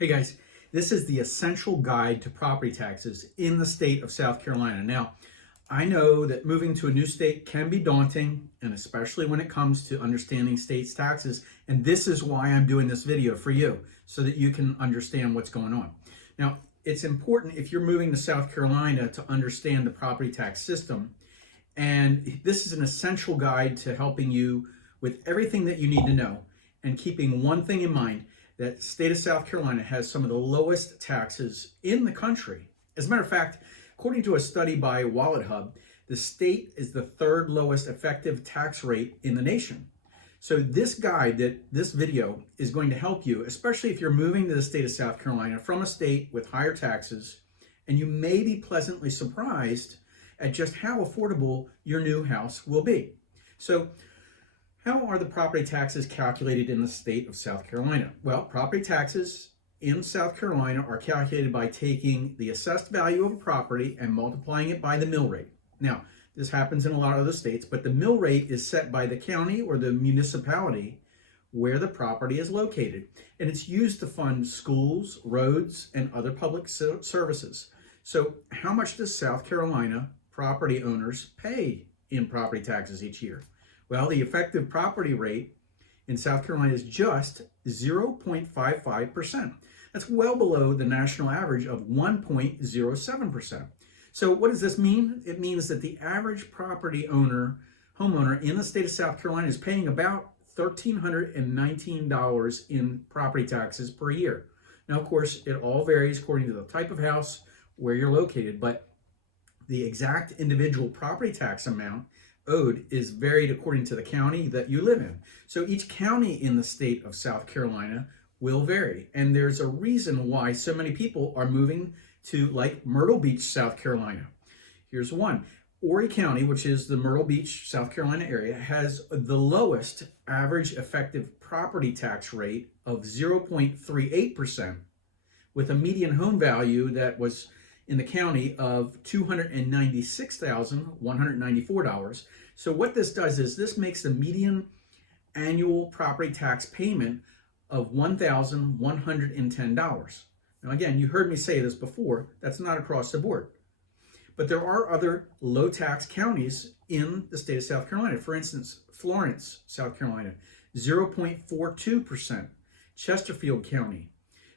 Hey guys, this is the essential guide to property taxes in the state of South Carolina. Now, I know that moving to a new state can be daunting, and especially when it comes to understanding state's taxes. And this is why I'm doing this video for you, so that you can understand what's going on. Now, it's important if you're moving to South Carolina to understand the property tax system. And this is an essential guide to helping you with everything that you need to know, and keeping one thing in mind, that the state of South Carolina has some of the lowest taxes in the country. As a matter of fact, according to a study by Wallet Hub, the state is the third lowest effective tax rate in the nation. So this guide, this video is going to help you, especially if you're moving to the state of South Carolina from a state with higher taxes, and you may be pleasantly surprised at just how affordable your new house will be. So how are the property taxes calculated in the state of South Carolina? Well, property taxes in South Carolina are calculated by taking the assessed value of a property and multiplying it by the mill rate. Now, this happens in a lot of other states, but the mill rate is set by the county or the municipality where the property is located, and it's used to fund schools, roads, and other public services. So how much does South Carolina property owners pay in property taxes each year? Well, the effective property rate in South Carolina is just 0.55%. That's well below the national average of 1.07%. So what does this mean? It means that the average property homeowner in the state of South Carolina is paying about $1,319 in property taxes per year. Now, of course, it all varies according to the type of house, where you're located, but the exact individual property tax amount owed is varied according to the county that you live in. So each county in the state of South Carolina will vary. And there's a reason why so many people are moving to, like, Myrtle Beach, South Carolina. Here's one. Horry County, which is the Myrtle Beach, South Carolina area, has the lowest average effective property tax rate of 0.38%, with a median home value that was in the county of $296,194. So what this does is this makes the median annual property tax payment of $1,110. Now again, you heard me say this before, that's not across the board. But there are other low tax counties in the state of South Carolina. For instance, Florence, South Carolina, 0.42%. Chesterfield County,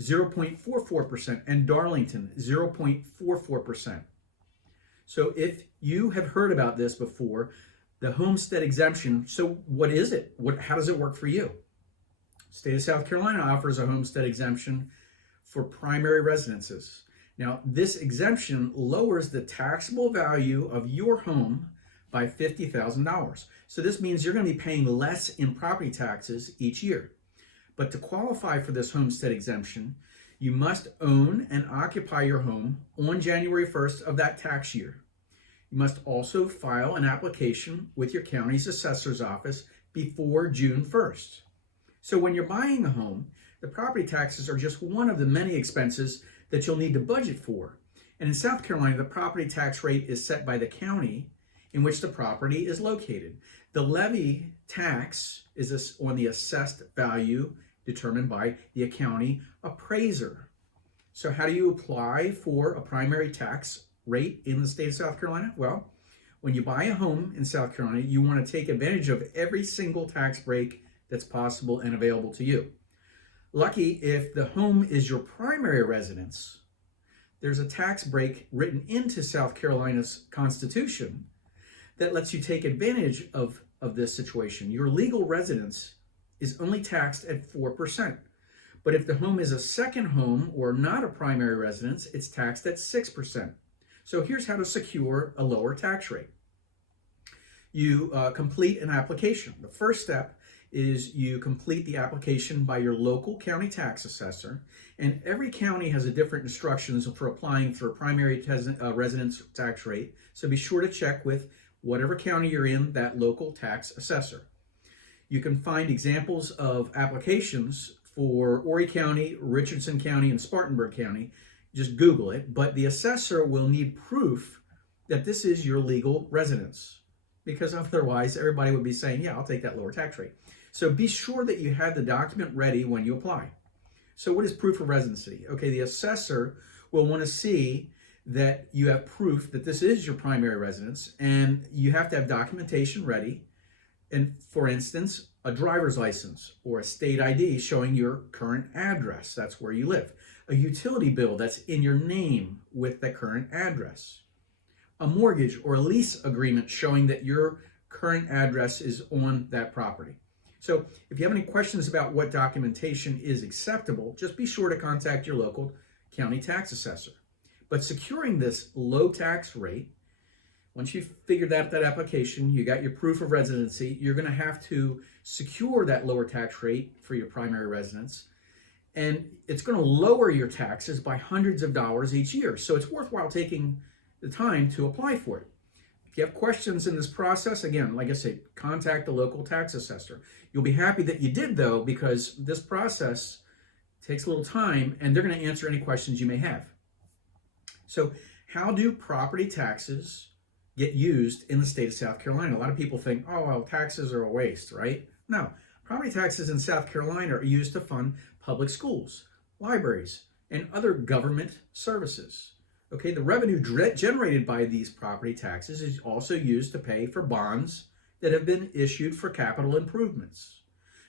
0.44%, and Darlington, 0.44%. So if you have heard about this before, the Homestead Exemption, so what is it? How does it work for you? State of South Carolina offers a Homestead Exemption for primary residences. Now, this exemption lowers the taxable value of your home by $50,000. So this means you're going to be paying less in property taxes each year. But to qualify for this homestead exemption, you must own and occupy your home on January 1st of that tax year. You must also file an application with your county's assessor's office before June 1st. So when you're buying a home, the property taxes are just one of the many expenses that you'll need to budget for. And in South Carolina, the property tax rate is set by the county in which the property is located. The levy tax is on the assessed value determined by the county appraiser. So how do you apply for a primary tax rate in the state of South Carolina? Well, when you buy a home in South Carolina, you want to take advantage of every single tax break that's possible and available to you. Lucky if the home is your primary residence, there's a tax break written into South Carolina's Constitution that lets you take advantage of this situation. Your legal residence is only taxed at 4%. But if the home is a second home or not a primary residence, it's taxed at 6%. So here's how to secure a lower tax rate. You complete an application. The first step is you complete the application by your local county tax assessor, and every county has a different instructions for applying for a primary residence tax rate, so be sure to check with whatever county you're in, that local tax assessor. You can find examples of applications for Horry County, Richardson County, and Spartanburg County. Just Google it, but the assessor will need proof that this is your legal residence, because otherwise everybody would be saying, yeah, I'll take that lower tax rate. So be sure that you have the document ready when you apply. So what is proof of residency? Okay, the assessor will want to see that you have proof that this is your primary residence, and you have to have documentation ready. And for instance, a driver's license or a state ID showing your current address, that's where you live. A utility bill that's in your name with the current address. A mortgage or a lease agreement showing that your current address is on that property. So if you have any questions about what documentation is acceptable, just be sure to contact your local county tax assessor. But securing this low tax rate, once you've figured out that application, you got your proof of residency, you're going to have to secure that lower tax rate for your primary residence. And it's going to lower your taxes by hundreds of dollars each year. So it's worthwhile taking the time to apply for it. If you have questions in this process, again, like I said, contact the local tax assessor. You'll be happy that you did, though, because this process takes a little time and they're going to answer any questions you may have. So how do property taxes get used in the state of South Carolina? A lot of people think, oh, well, taxes are a waste, right? No, property taxes in South Carolina are used to fund public schools, libraries, and other government services. Okay, the revenue generated by these property taxes is also used to pay for bonds that have been issued for capital improvements.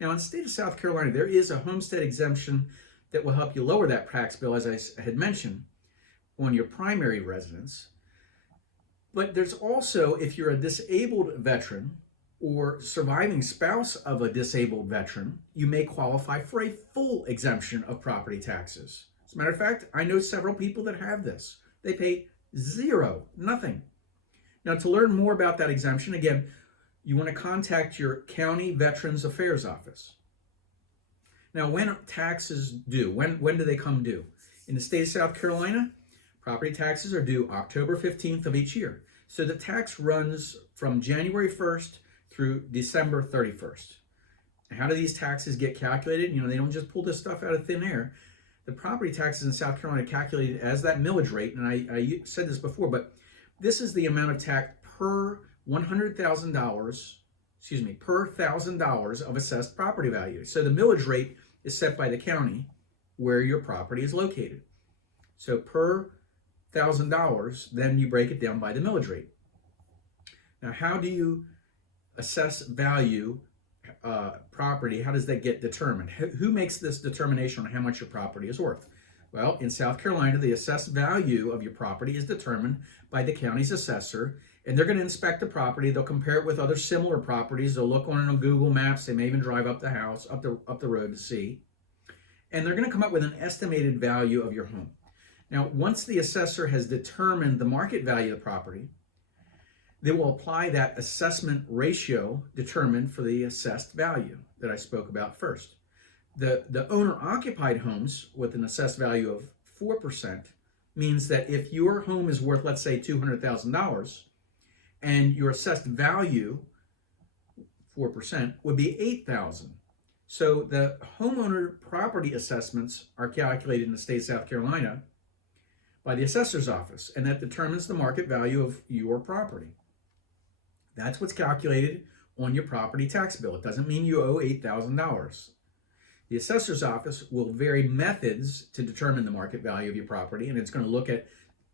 Now, in the state of South Carolina, there is a homestead exemption that will help you lower that tax bill, as I had mentioned, on your primary residence. But there's also, if you're a disabled veteran or surviving spouse of a disabled veteran, you may qualify for a full exemption of property taxes. As a matter of fact, I know several people that have this. They pay zero, nothing. Now, to learn more about that exemption, again, you want to contact your county Veterans Affairs office. Now, when are taxes due? When do they come due? In the state of South Carolina, property taxes are due October 15th of each year. So the tax runs from January 1st through December 31st. How do these taxes get calculated? You know, they don't just pull this stuff out of thin air. The property taxes in South Carolina are calculated as that millage rate, and I said this before, but this is the amount of tax per $100,000, per $1,000 of assessed property value. So the millage rate is set by the county where your property is located. So per $1,000, then you break it down by the millage rate. Now, how do you assess value property? How does that get determined? Who makes this determination on how much your property is worth? Well, in South Carolina, the assessed value of your property is determined by the county's assessor, and they're going to inspect the property. They'll compare it with other similar properties. They'll look on it on Google Maps. They may even drive up the house, up the road to see. And they're going to come up with an estimated value of your home. Now, once the assessor has determined the market value of the property, they will apply that assessment ratio determined for the assessed value that I spoke about first. The owner-occupied homes with an assessed value of 4% means that if your home is worth, let's say, $200,000, and your assessed value, 4%, would be $8,000. So the homeowner property assessments are calculated in the state of South Carolina by the assessor's office, and that determines the market value of your property. That's what's calculated on your property tax bill. It doesn't mean you owe $8,000. The assessor's office will vary methods to determine the market value of your property, and it's going to look at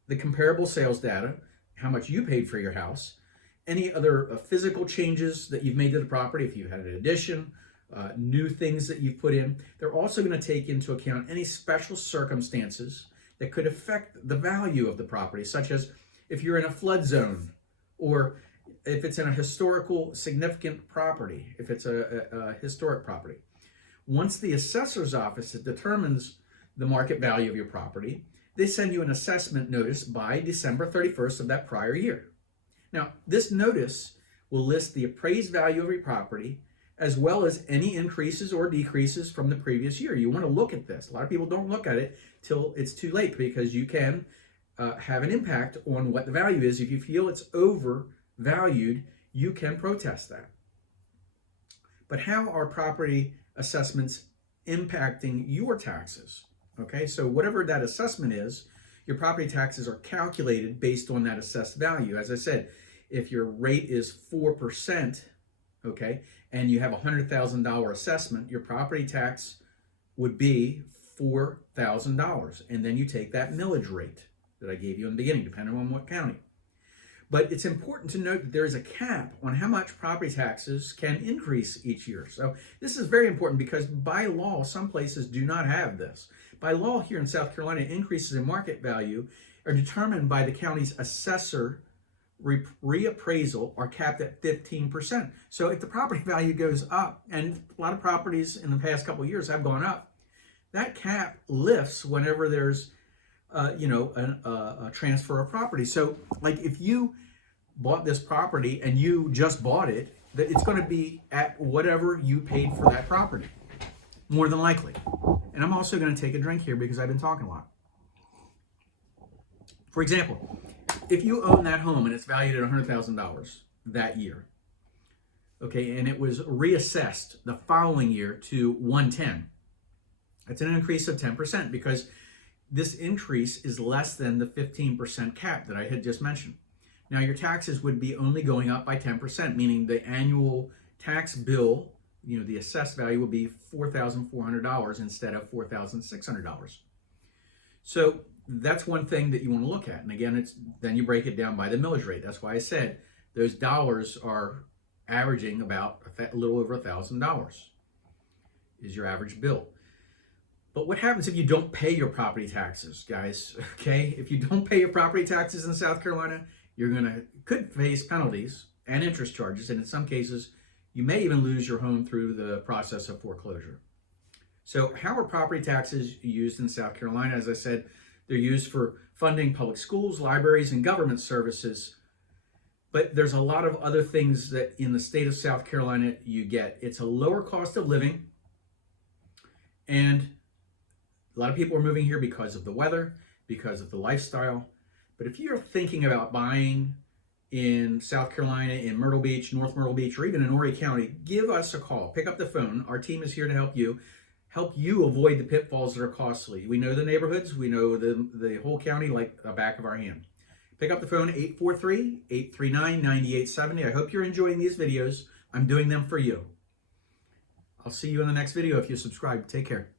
the comparable sales data, how much you paid for your house, any other physical changes that you've made to the property, if you've had an addition, new things that you've put in. They're also going to take into account any special circumstances that could affect the value of the property, such as if you're in a flood zone, or if it's in a historical significant property, if it's a historic property. Once the assessor's office determines the market value of your property, they send you an assessment notice by December 31st of that prior year. Now, this notice will list the appraised value of your property as well as any increases or decreases from the previous year. You want to look at this. A lot of people don't look at it till it's too late, because you can have an impact on what the value is. If you feel it's overvalued, you can protest that. But how are property assessments impacting your taxes? Okay, so whatever that assessment is, your property taxes are calculated based on that assessed value. As I said, if your rate is 4%, okay, and you have a $100,000 assessment, your property tax would be $4,000. And then you take that millage rate that I gave you in the beginning, depending on what county. But it's important to note that there is a cap on how much property taxes can increase each year. So this is very important because by law, some places do not have this. By law here in South Carolina, increases in market value are determined by the county's assessor reappraisal are capped at 15%. So if the property value goes up, and a lot of properties in the past couple of years have gone up, that cap lifts whenever there's a transfer of property. So like if you bought this property and you just bought it, it's going to be at whatever you paid for that property, more than likely. And I'm also going to take a drink here because I've been talking a lot. For example, if you own that home and it's valued at $100,000 that year, okay, and it was reassessed the following year to $110,000, that's an increase of 10% because this increase is less than the 15% cap that I had just mentioned. Now your taxes would be only going up by 10%, meaning the annual tax bill, the assessed value would be $4,400 instead of $4,600. So that's one thing that you want to look at. And again, then you break it down by the millage rate. That's why I said those dollars are averaging about a little over $1,000 is your average bill. But what happens if you don't pay your property taxes, guys? Okay, if you don't pay your property taxes in South Carolina, could face penalties and interest charges, and in some cases, you may even lose your home through the process of foreclosure. So how are property taxes used in South Carolina? As I said, they're used for funding public schools, libraries, and government services. But there's a lot of other things that in the state of South Carolina you get. It's a lower cost of living, and a lot of people are moving here because of the weather, because of the lifestyle. But if you're thinking about buying in South Carolina, in Myrtle Beach, North Myrtle Beach, or even in Horry County, give us a call. Pick up the phone. Our team is here to help you avoid the pitfalls that are costly. We know the neighborhoods. We know the whole county like the back of our hand. Pick up the phone, 843-839-9870. I hope you're enjoying these videos. I'm doing them for you. I'll see you in the next video if you subscribe. Take care.